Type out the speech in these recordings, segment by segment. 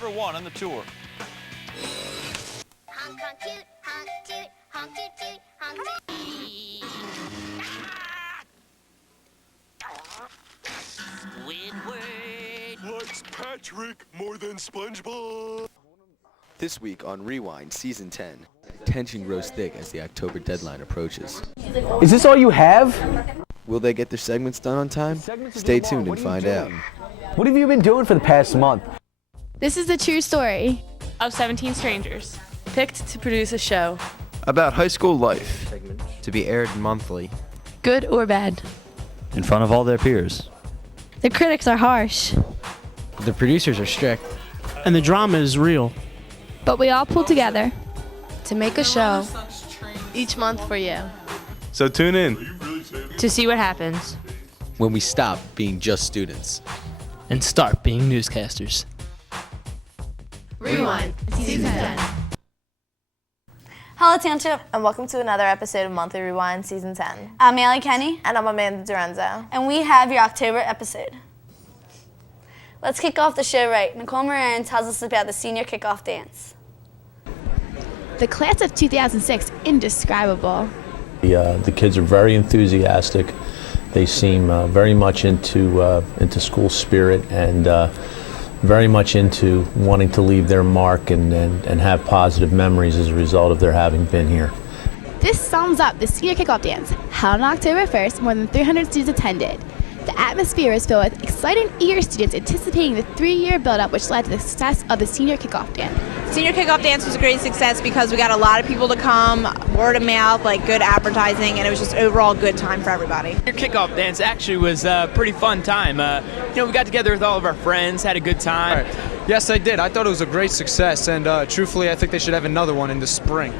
Number 1 on the tour. Honk, honk, toot, honk, toot, honk, toot, toot, honk, toot. Squidward likes Patrick more than SpongeBob. This week on Rewind Season 10, tension grows thick as the October deadline approaches. Is this all you have? Will they get their segments done on time? Stay tuned and find out. What have you been doing for the past month? This is the true story of 17 strangers picked to produce a show about high school life, to be aired monthly, good or bad, in front of all their peers. The critics are harsh. The producers are strict. And the drama is real. But we all pull together to make a show each month for you. So tune in to see what happens when we stop being just students and start being newscasters. Rewind Season 10. Hello, Township, and welcome to another episode of Monthly Rewind Season 10. I'm Allie Kenny. And I'm Amanda Dorenzo. And we have your October episode. Let's kick off the show right. Nicole Moran tells us about the senior kickoff dance. The class of 2006, indescribable. The kids are very enthusiastic. They seem very much into school spirit and very much into wanting to leave their mark and have positive memories as a result of their having been here. This sums up the senior kickoff dance. Held on October 1st, more than 300 students attended. The atmosphere was filled with excited, eager students anticipating the 3-year build-up which led to the success of the senior kickoff dance. Senior kickoff dance was a great success because we got a lot of people to come, word of mouth, like good advertising, and it was just overall good time for everybody. Your kickoff dance actually was a pretty fun time. We got together with all of our friends, had a good time. Right. Yes, I did. I thought it was a great success, and truthfully, I think they should have another one in the spring.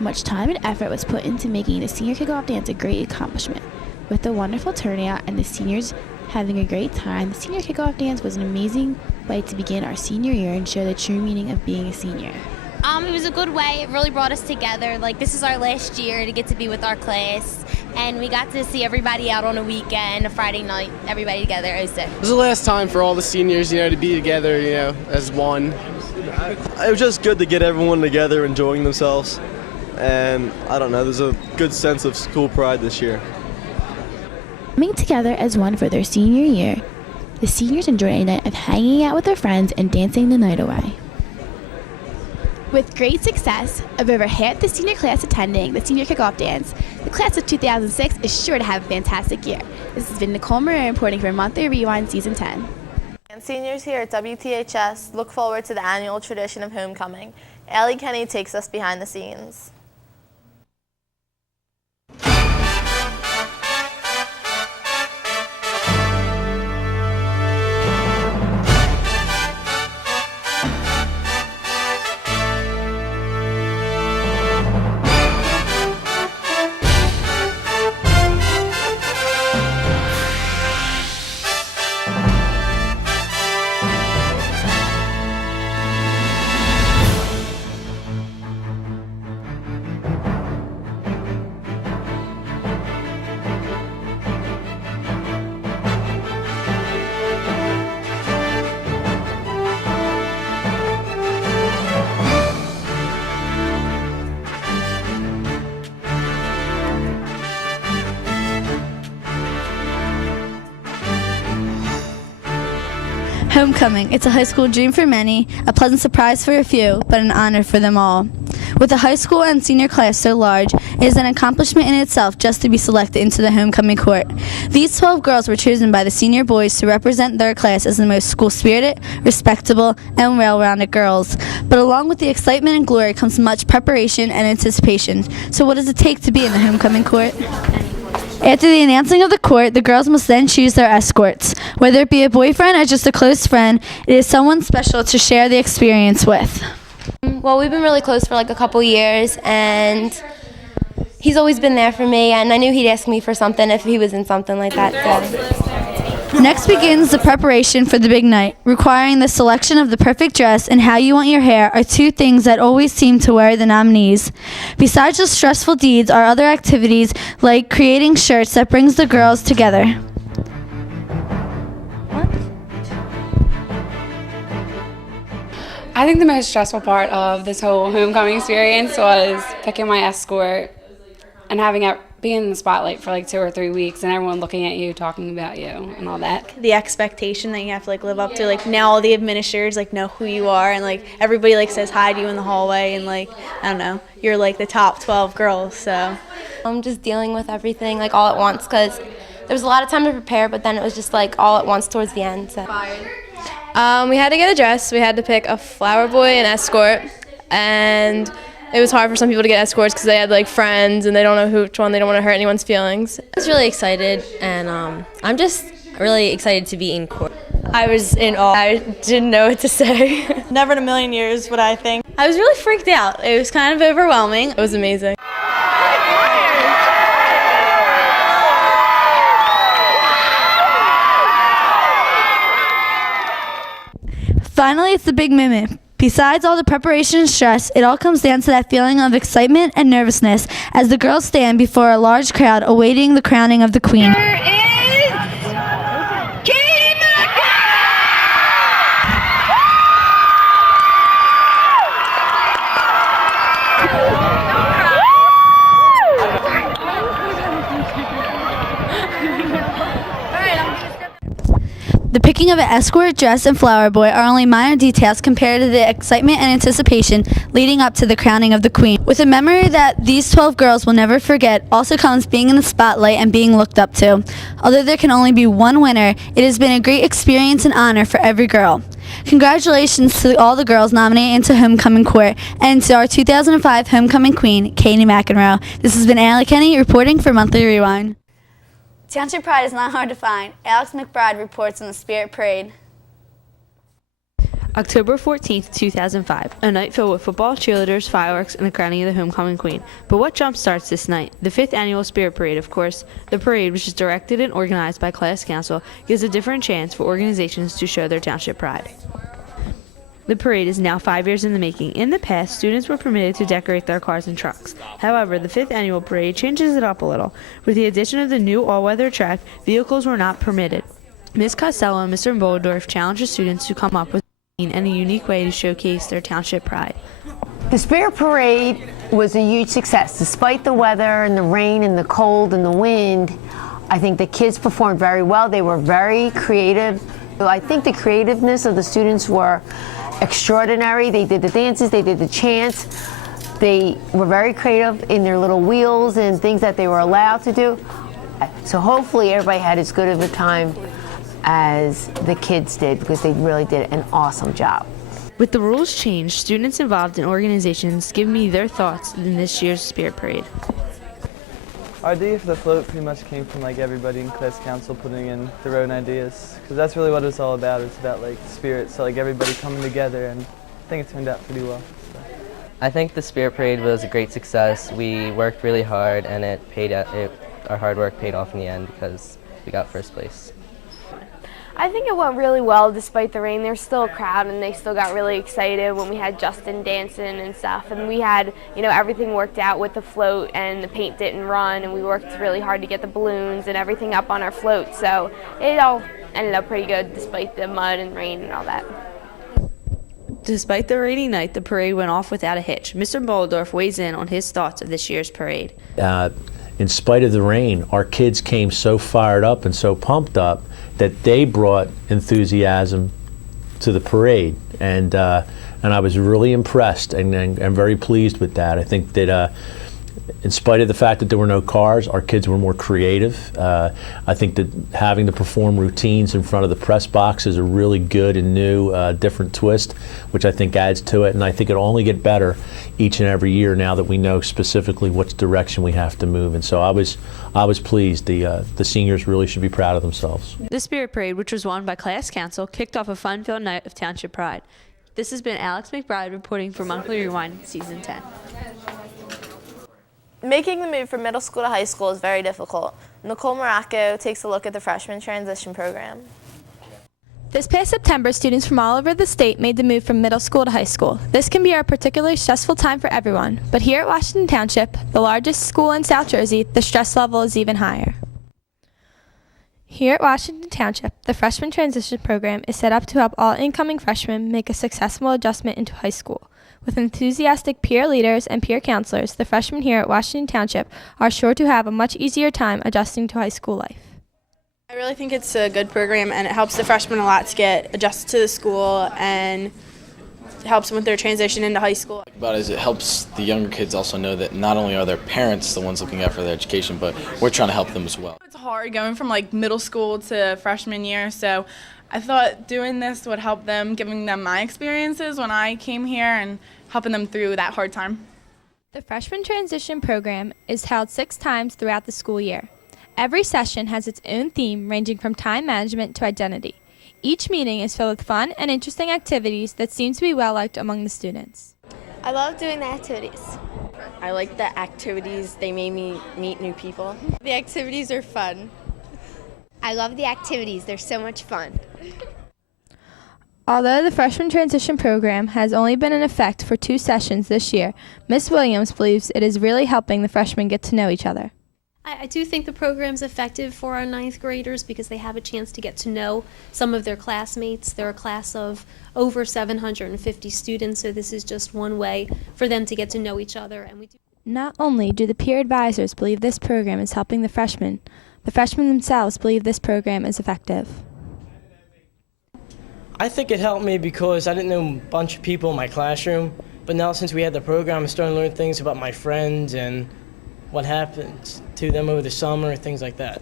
Much time and effort was put into making the senior kickoff dance a great accomplishment. With the wonderful turnout and the seniors having a great time, the senior kickoff dance was an amazing way to begin our senior year and show the true meaning of being a senior. It was a good way. It really brought us together. Like, this is our last year to get to be with our class, and we got to see everybody out on a weekend, a Friday night, everybody together. It was sick. It was the last time for all the seniors, to be together, as one. It was just good to get everyone together, enjoying themselves, and I don't know, there's a good sense of school pride this year. Coming together as one for their senior year, the seniors enjoyed a night of hanging out with their friends and dancing the night away. With great success of over half the senior class attending the senior kickoff dance, the class of 2006 is sure to have a fantastic year. This has been Nicole Moran reporting for Monthly Rewind Season 10. And seniors here at WTHS look forward to the annual tradition of homecoming. Allie Kenny takes us behind the scenes. Homecoming. It's a high school dream for many, a pleasant surprise for a few, but an honor for them all. With a high school and senior class so large, it is an accomplishment in itself just to be selected into the homecoming court. These 12 girls were chosen by the senior boys to represent their class as the most school-spirited, respectable, and well-rounded girls. But along with the excitement and glory comes much preparation and anticipation. So what does it take to be in the homecoming court? After the announcing of the court, the girls must then choose their escorts. Whether it be a boyfriend or just a close friend, it is someone special to share the experience with. Well, we've been really close for like a couple years, and he's always been there for me, and I knew he'd ask me for something if he was in something like that. So. Next begins the preparation for the big night. Requiring the selection of the perfect dress and how you want your hair are two things that always seem to worry the nominees. Besides the stressful deeds are other activities like creating shirts that brings the girls together. I think the most stressful part of this whole homecoming experience was picking my escort and having it being in the spotlight for like 2 or 3 weeks and everyone looking at you, talking about you and all that. The expectation that you have to like live up to, like now all the administrators like know who you are and like everybody like says hi to you in the hallway and like, I don't know, you're like the top 12 girls, so. I'm just dealing with everything like all at once because there was a lot of time to prepare, but then it was just like all at once towards the end. So. We had to get a dress. We had to pick a flower boy and escort, and it was hard for some people to get escorts because they had like friends and they don't know which one. They don't want to hurt anyone's feelings. I was really excited, and I'm just really excited to be in court. I was in awe. I didn't know what to say. Never in a million years would I think. I was really freaked out. It was kind of overwhelming. It was amazing. Finally, it's the big moment. Besides all the preparation and stress, it all comes down to that feeling of excitement and nervousness as the girls stand before a large crowd awaiting the crowning of the queen. The picking of an escort, dress, and flower boy are only minor details compared to the excitement and anticipation leading up to the crowning of the queen. With a memory that these 12 girls will never forget also comes being in the spotlight and being looked up to. Although there can only be one winner, it has been a great experience and honor for every girl. Congratulations to all the girls nominated into Homecoming Court and to our 2005 Homecoming Queen, Katie McEnroe. This has been Allie Kenny reporting for Monthly Rewind. Township Pride is not hard to find. Alex McBride reports on the Spirit Parade. October 14th, 2005, a night filled with football, cheerleaders, fireworks, and the crowning of the homecoming queen. But what jumpstarts this night? The 5th annual Spirit Parade, of course. The parade, which is directed and organized by Class Council, gives a different chance for organizations to show their township pride. The parade is now 5 years in the making. In the past, students were permitted to decorate their cars and trucks. However, the 5th annual parade changes it up a little. With the addition of the new all-weather track, vehicles were not permitted. Ms. Costello and Mr. Boldorf challenged the students to come up with and a unique way to showcase their township pride. The Spirit Parade was a huge success. Despite the weather and the rain and the cold and the wind, I think the kids performed very well. They were very creative. I think the creativeness of the students were extraordinary. They did the dances, they did the chants. They were very creative in their little wheels and things that they were allowed to do. So hopefully everybody had as good of a time as the kids did because they really did an awesome job. With the rules changed, students involved in organizations give me their thoughts in this year's Spirit Parade. Our idea for the float pretty much came from like everybody in class council putting in their own ideas, because that's really what it's all about. It's about like spirit, so like everybody coming together, and I think it turned out pretty well. So. I think the Spirit Parade was a great success. We worked really hard, and our hard work paid off in the end because we got first place. I think it went really well despite the rain. There's still a crowd and they still got really excited when we had Justin dancing and stuff. And we had, everything worked out with the float and the paint didn't run and we worked really hard to get the balloons and everything up on our float. So it all ended up pretty good despite the mud and rain and all that. Despite the rainy night, the parade went off without a hitch. Mr. Boldorf weighs in on his thoughts of this year's parade. In spite of the rain, our kids came so fired up and so pumped up that they brought enthusiasm to the parade, and I was really impressed and very pleased with that. I think that in spite of the fact that there were no cars, our kids were more creative. I think that having to perform routines in front of the press box is a really good and new, different twist, which I think adds to it. And I think it'll only get better each and every year now that we know specifically which direction we have to move. And so I was pleased. The seniors really should be proud of themselves. The Spirit Parade, which was won by Class Council, kicked off a fun-filled night of Township Pride. This has been Alex McBride reporting for Monthly Rewind, Season 10. Making the move from middle school to high school is very difficult. Nicole Morocco takes a look at the freshman transition program. This past September, students from all over the state made the move from middle school to high school. This can be a particularly stressful time for everyone, but here at Washington Township, the largest school in South Jersey, the stress level is even higher. Here at Washington Township, the Freshman Transition Program is set up to help all incoming freshmen make a successful adjustment into high school. With enthusiastic peer leaders and peer counselors, the freshmen here at Washington Township are sure to have a much easier time adjusting to high school life. I really think it's a good program, and it helps the freshmen a lot to get adjusted to the school and helps them with their transition into high school. About is it helps the younger kids also know that not only are their parents the ones looking out for their education, but we're trying to help them as well. It's hard going from like middle school to freshman year, so I thought doing this would help them, giving them my experiences when I came here and helping them through that hard time. The Freshman Transition Program is held 6 times throughout the school year. Every session has its own theme ranging from time management to identity. Each meeting is filled with fun and interesting activities that seem to be well liked among the students. I love doing the activities. I like the activities. They made me meet new people. The activities are fun. I love the activities. They're so much fun. Although the Freshman Transition Program has only been in effect for 2 sessions this year, Ms. Williams believes it is really helping the freshmen get to know each other. I do think the program's effective for our 9th graders because they have a chance to get to know some of their classmates. They're a class of over 750 students, so this is just one way for them to get to know each other. And Not only do the peer advisors believe this program is helping the freshmen themselves believe this program is effective. I think it helped me because I didn't know a bunch of people in my classroom, but now since we had the program, I'm starting to learn things about my friends and what happened to them over the summer, things like that.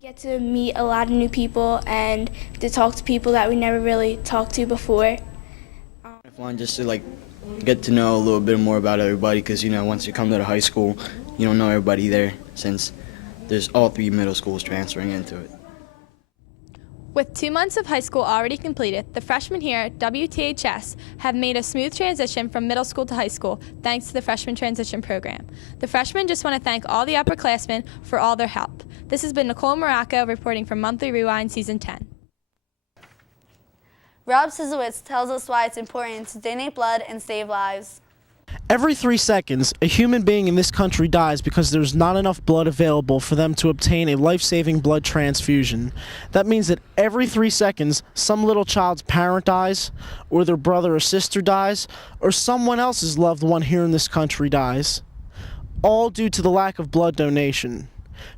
Get to meet a lot of new people and to talk to people that we never really talked to before. Fun just to get to know a little bit more about everybody, because once you come to the high school, you don't know everybody there since there's all 3 middle schools transferring into it. With 2 months of high school already completed, the freshmen here at WTHS have made a smooth transition from middle school to high school thanks to the Freshman Transition Program. The freshmen just want to thank all the upperclassmen for all their help. This has been Nicole Morocco reporting from Monthly Rewind Season 10. Rob Sizowitz tells us why it's important to donate blood and save lives. Every 3 seconds, a human being in this country dies because there's not enough blood available for them to obtain a life-saving blood transfusion. That means that every 3 seconds, some little child's parent dies, or their brother or sister dies, or someone else's loved one here in this country dies. All due to the lack of blood donation.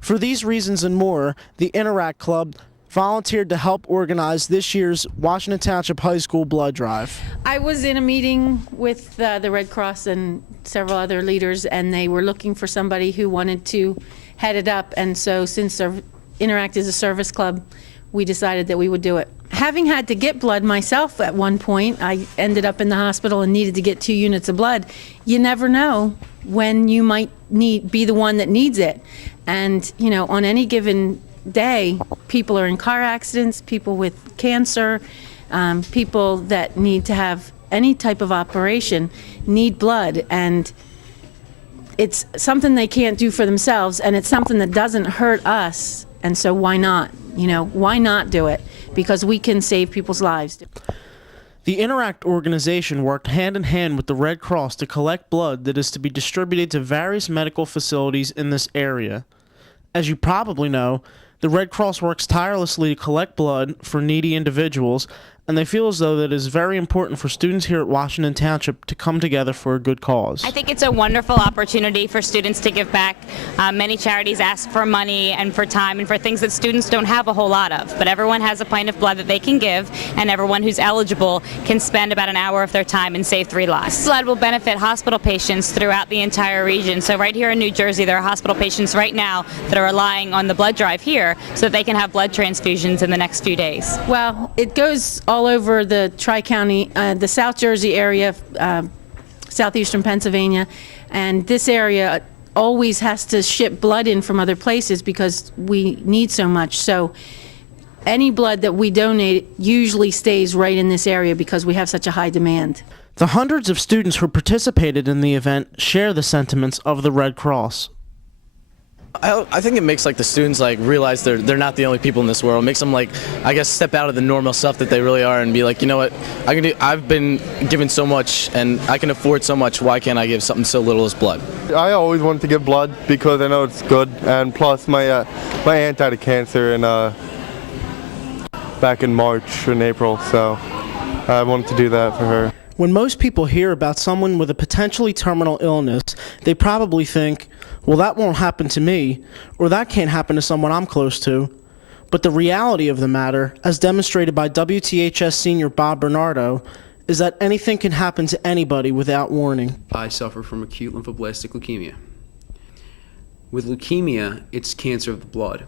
For these reasons and more, the Interact Club volunteered to help organize this year's Washington Township High School blood drive. I was in a meeting with the Red Cross and several other leaders, and they were looking for somebody who wanted to head it up, and so since Interact is a service club, we decided that we would do it. Having had to get blood myself at one point, I ended up in the hospital and needed to get 2 units of blood. You never know when you might be the one that needs it. And, on any given day, people are in car accidents, people with cancer, people that need to have any type of operation need blood, and it's something they can't do for themselves, and it's something that doesn't hurt us, and so why not? Why not do it? Because we can save people's lives. The Interact organization worked hand in hand with the Red Cross to collect blood that is to be distributed to various medical facilities in this area. As you probably know, the Red Cross works tirelessly to collect blood for needy individuals, and they feel as though that it is very important for students here at Washington Township to come together for a good cause. I think it's a wonderful opportunity for students to give back. Many charities ask for money and for time and for things that students don't have a whole lot of, but everyone has a pint of blood that they can give, and everyone who's eligible can spend about an hour of their time and save 3 lives. This blood will benefit hospital patients throughout the entire region. So right here in New Jersey, there are hospital patients right now that are relying on the blood drive here so that they can have blood transfusions in the next few days. Well, it goes all over the Tri-County, the South Jersey area, southeastern Pennsylvania, and this area always has to ship blood in from other places because we need so much. So any blood that we donate usually stays right in this area because we have such a high demand. The hundreds of students who participated in the event share the sentiments of the Red Cross. I think it makes the students realize they're not the only people in this world. It makes them step out of the normal stuff that they really are and be like, you know what, I've been given so much and I can afford so much. Why can't I give something so little as blood? I always wanted to give blood because I know it's good, and plus my aunt died of cancer, and back in March and April, so I wanted to do that for her. When most people hear about someone with a potentially terminal illness, they probably think, well, that won't happen to me, or that can't happen to someone I'm close to. But the reality of the matter, as demonstrated by WTHS senior Bob Bernardo, is that anything can happen to anybody without warning. I suffer from acute lymphoblastic leukemia. With leukemia, it's cancer of the blood.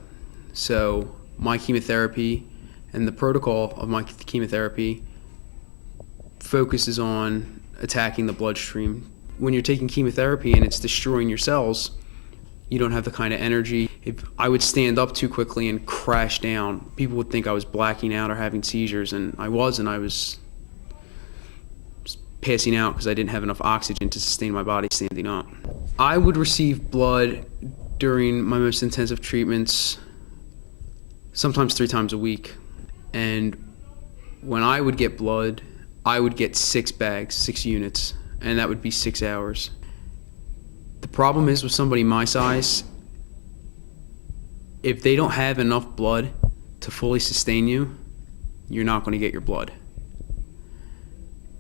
So my chemotherapy and the protocol of my chemotherapy focuses on attacking the bloodstream. When you're taking chemotherapy and it's destroying your cells, you don't have the kind of energy. If I would stand up too quickly and crash down, people would think I was blacking out or having seizures, and I wasn't. I was passing out because I didn't have enough oxygen to sustain my body standing up. I would receive blood during my most intensive treatments sometimes 3 times a week. And when I would get blood, I would get 6 bags, 6 units, and that would be 6 hours. The problem is with somebody my size, if they don't have enough blood to fully sustain you, you're not going to get your blood.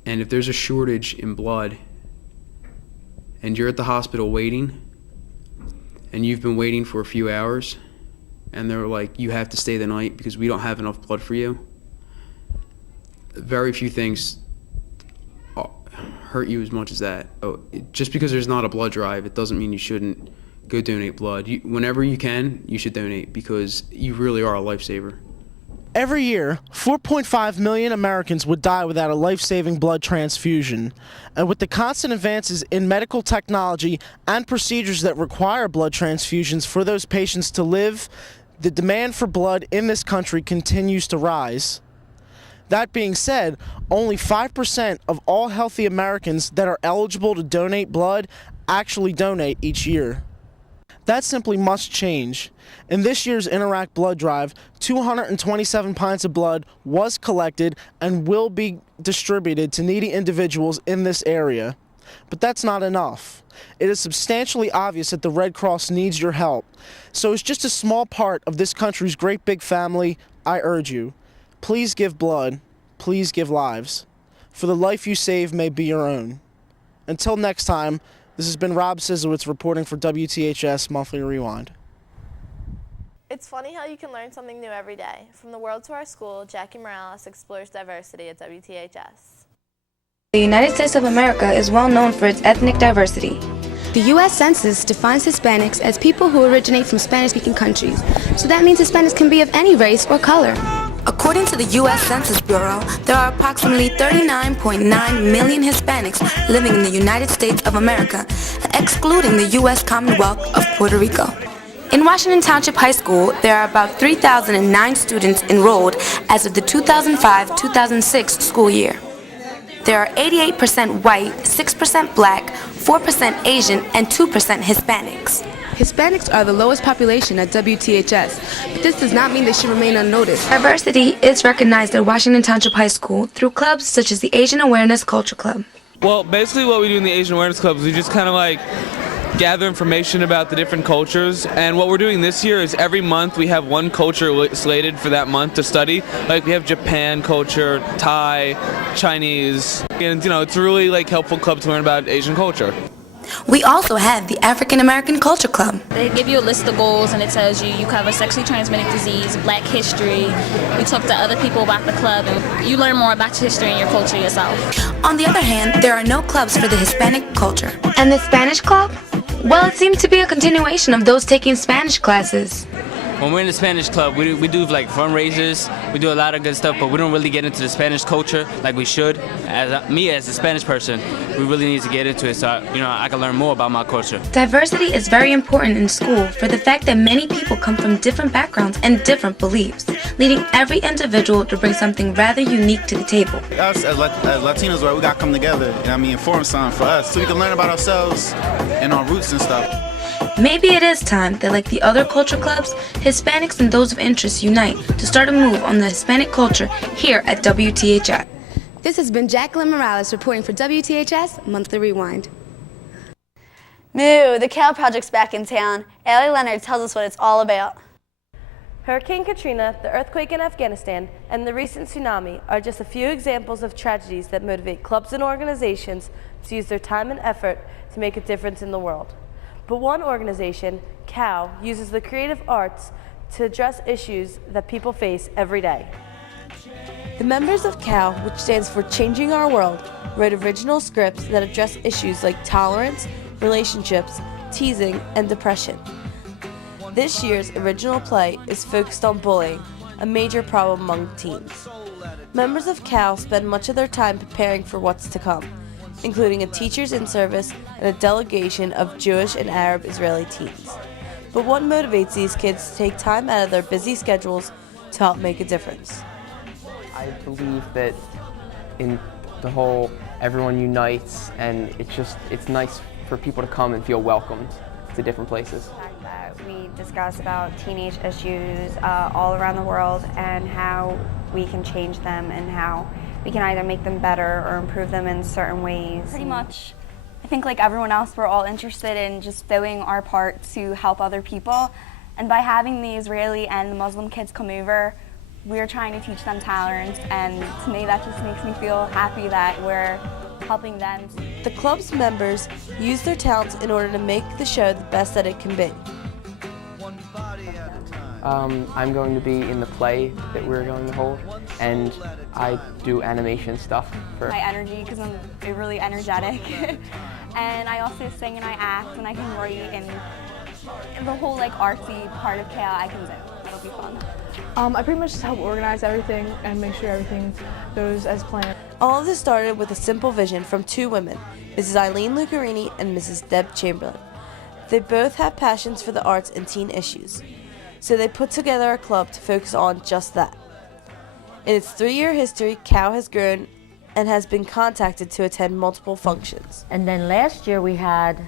And if there's a shortage in blood and you're at the hospital waiting and you've been waiting for a few hours and they're like, you have to stay the night because we don't have enough blood for you, very few things hurt you as much as that. Just because there's not a blood drive, it doesn't mean you shouldn't go donate blood. Whenever you can, you should donate because you really are a lifesaver. Every year, 4.5 million Americans would die without a life-saving blood transfusion. And with the constant advances in medical technology and procedures that require blood transfusions for those patients to live, the demand for blood in this country continues to rise. That being said, only 5% of all healthy Americans that are eligible to donate blood actually donate each year. That simply must change. In this year's Interact blood drive, 227 pints of blood was collected and will be distributed to needy individuals in this area. But that's not enough. It is substantially obvious that the Red Cross needs your help. So as just a small part of this country's great big family, I urge you, please give blood, please give lives, for the life you save may be your own. Until next time, this has been Rob Sizowitz reporting for WTHS Monthly Rewind. It's funny how you can learn something new every day. From the world to our school, Jackie Morales explores diversity at WTHS. The United States of America is well known for its ethnic diversity. The U.S. Census defines Hispanics as people who originate from Spanish-speaking countries, so that means Hispanics can be of any race or color. According to the U.S. Census Bureau, there are approximately 39.9 million Hispanics living in the United States of America, excluding the U.S. Commonwealth of Puerto Rico. In Washington Township High School, there are about 3,009 students enrolled as of the 2005-2006 school year. There are 88% white, 6% black, 4% Asian, and 2% Hispanics. Hispanics are the lowest population at WTHS, but this does not mean they should remain unnoticed. Diversity is recognized at Washington Township High School through clubs such as the Asian Awareness Culture Club. Well, basically what we do in the Asian Awareness Club is we just kind of like gather information about the different cultures, and what we're doing this year is every month we have one culture slated for that month to study. Like we have Japan culture, Thai, Chinese, and you know, it's a really like helpful club to learn about Asian culture. We also have the African American Culture Club. They give you a list of goals and it tells you cover sexually transmitted disease, black history. We talk to other people about the club and you learn more about your history and your culture yourself. On the other hand, there are no clubs for the Hispanic culture. And the Spanish Club? Well, it seems to be a continuation of those taking Spanish classes. When we're in the Spanish club, we do like fundraisers, we do a lot of good stuff, but we don't really get into the Spanish culture like we should. As a Spanish person, we really need to get into it so I can learn more about my culture. Diversity is very important in school for the fact that many people come from different backgrounds and different beliefs, leading every individual to bring something rather unique to the table. Us as Latinos, we got to come together and form something for us so we can learn about ourselves and our roots and stuff. Maybe it is time that, like the other culture clubs, Hispanics and those of interest unite to start a move on the Hispanic culture here at WTHS. This has been Jacqueline Morales reporting for WTHS Monthly Rewind. Moo, the Kale Project's back in town. Allie Leonard tells us what it's all about. Hurricane Katrina, the earthquake in Afghanistan, and the recent tsunami are just a few examples of tragedies that motivate clubs and organizations to use their time and effort to make a difference in the world. But one organization, COW, uses the creative arts to address issues that people face every day. The members of COW, which stands for Changing Our World, wrote original scripts that address issues like tolerance, relationships, teasing, and depression. This year's original play is focused on bullying, a major problem among teens. Members of COW spend much of their time preparing for what's to come, including a teachers in service and a delegation of Jewish and Arab Israeli teens. But what motivates these kids to take time out of their busy schedules to help make a difference? I believe that in the whole, everyone unites, and it's nice for people to come and feel welcomed to different places. We discuss about teenage issues all around the world and how we can change them and how we can either make them better or improve them in certain ways. Pretty much, I think like everyone else, we're all interested in just doing our part to help other people. And by having the Israeli and the Muslim kids come over, we're trying to teach them tolerance, and to me that just makes me feel happy that we're helping them. The club's members use their talents in order to make the show the best that it can be. I'm going to be in the play that we're going to hold, and I do animation stuff for my energy because I'm really energetic. And I also sing and I act and I can write, and the whole like artsy part of COW I can do. It'll be fun. I pretty much just help organize everything and make sure everything goes as planned. All of this started with a simple vision from two women, Mrs. Eileen Lucarini and Mrs. Deb Chamberlain. They both have passions for the arts and teen issues, so they put together a club to focus on just that. In its 3-year history, COW has grown and has been contacted to attend multiple functions. And then last year we did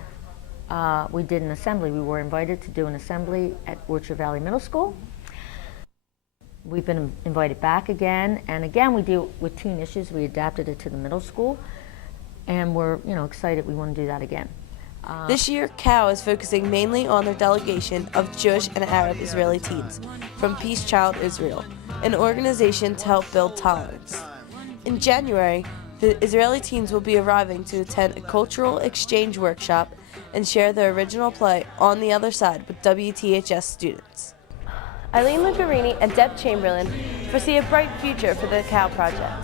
an assembly. We were invited to do an assembly at Orchard Valley Middle School. We've been invited back again, and again we deal with teen issues. We adapted it to the middle school, and we're excited we want to do that again. This year, COW is focusing mainly on their delegation of Jewish and Arab Israeli teens from Peace Child Israel, an organization to help build tolerance. In January, the Israeli teens will be arriving to attend a cultural exchange workshop and share their original play On the Other Side with WTHS students. Eileen Lucarini and Deb Chamberlain foresee a bright future for the COW project.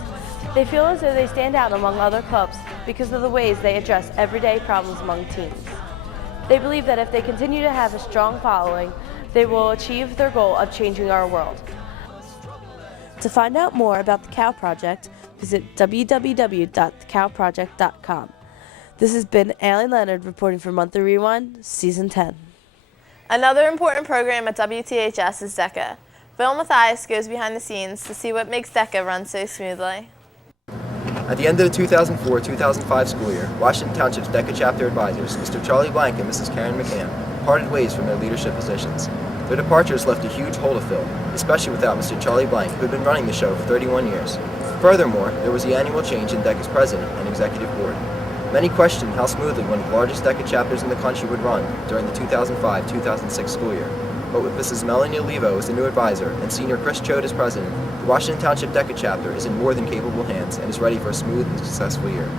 They feel as though they stand out among other clubs because of the ways they address everyday problems among teens. They believe that if they continue to have a strong following, they will achieve their goal of changing our world. To find out more about the COW Project, visit www.thecowproject.com. This has been Aileen Leonard reporting for Monthly Rewind, Season 10. Another important program at WTHS is DECA. Bill Mathias goes behind the scenes to see what makes DECA run so smoothly. At the end of the 2004-2005 school year, Washington Township's DECA chapter advisors, Mr. Charlie Blank and Mrs. Karen McCann, parted ways from their leadership positions. Their departures left a huge hole to fill, especially without Mr. Charlie Blank, who had been running the show for 31 years. Furthermore, there was the annual change in DECA's president and executive board. Many questioned how smoothly one of the largest DECA chapters in the country would run during the 2005-2006 school year. But with Mrs. Melanie Olivo as the new advisor and Senior Chris Choate as president, the Washington Township DECA chapter is in more than capable hands and is ready for a smooth and successful year.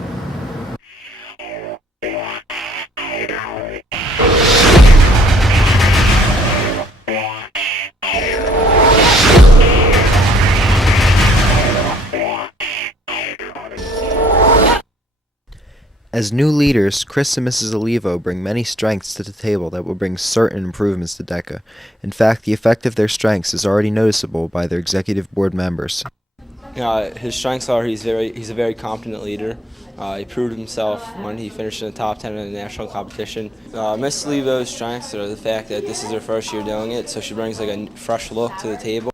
As new leaders, Chris and Mrs. Olivo bring many strengths to the table that will bring certain improvements to DECA. In fact, the effect of their strengths is already noticeable by their executive board members. His strengths are he's a very competent leader. He proved himself when he finished in the top 10 in the national competition. Mrs. Olivo's strengths are the fact that this is her first year doing it, so she brings like a fresh look to the table.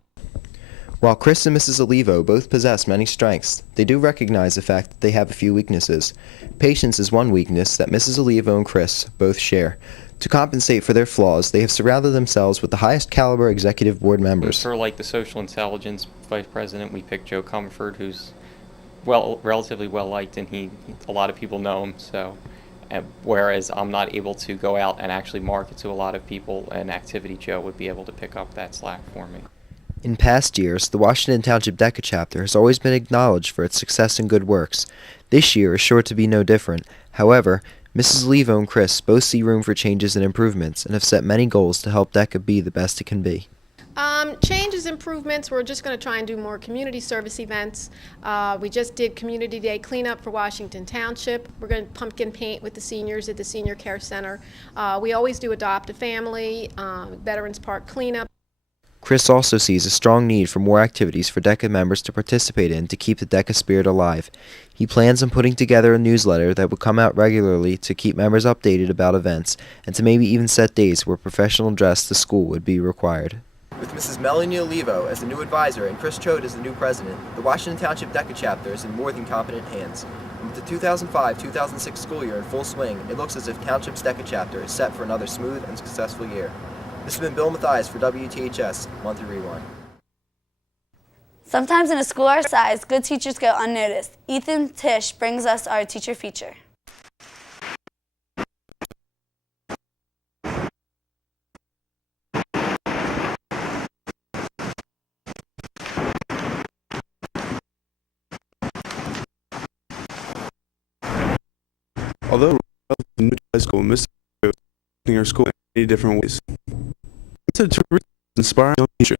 While Chris and Mrs. Olivo both possess many strengths, they do recognize the fact that they have a few weaknesses. Patience is one weakness that Mrs. Olivo and Chris both share. To compensate for their flaws, they have surrounded themselves with the highest caliber executive board members. For like the social intelligence vice president, we picked Joe Comfort, who's relatively well liked, and a lot of people know him. So whereas I'm not able to go out and actually market to a lot of people, and Activity Joe would be able to pick up that slack for me. In past years, the Washington Township DECA chapter has always been acknowledged for its success and good works. This year is sure to be no different. However, Mrs. Levo and Chris both see room for changes and improvements and have set many goals to help DECA be the best it can be. Changes, improvements, we're just going to try and do more community service events. We just did Community Day cleanup for Washington Township. We're going to pumpkin paint with the seniors at the Senior Care Center. We always do Adopt a Family, Veterans Park cleanup. Chris also sees a strong need for more activities for DECA members to participate in to keep the DECA spirit alive. He plans on putting together a newsletter that will come out regularly to keep members updated about events and to maybe even set days where professional dress to school would be required. With Mrs. Melanie Olivo as the new advisor and Chris Choate as the new president, the Washington Township DECA chapter is in more than competent hands. And with the 2005-2006 school year in full swing, it looks as if Township's DECA chapter is set for another smooth and successful year. This has been Bill Mathias for WTHS Monthly Rewind. Sometimes in a school our size, good teachers go unnoticed. Ethan Tisch brings us our teacher feature. Although new to high school, Miss is her school in many different ways. To inspire young teachers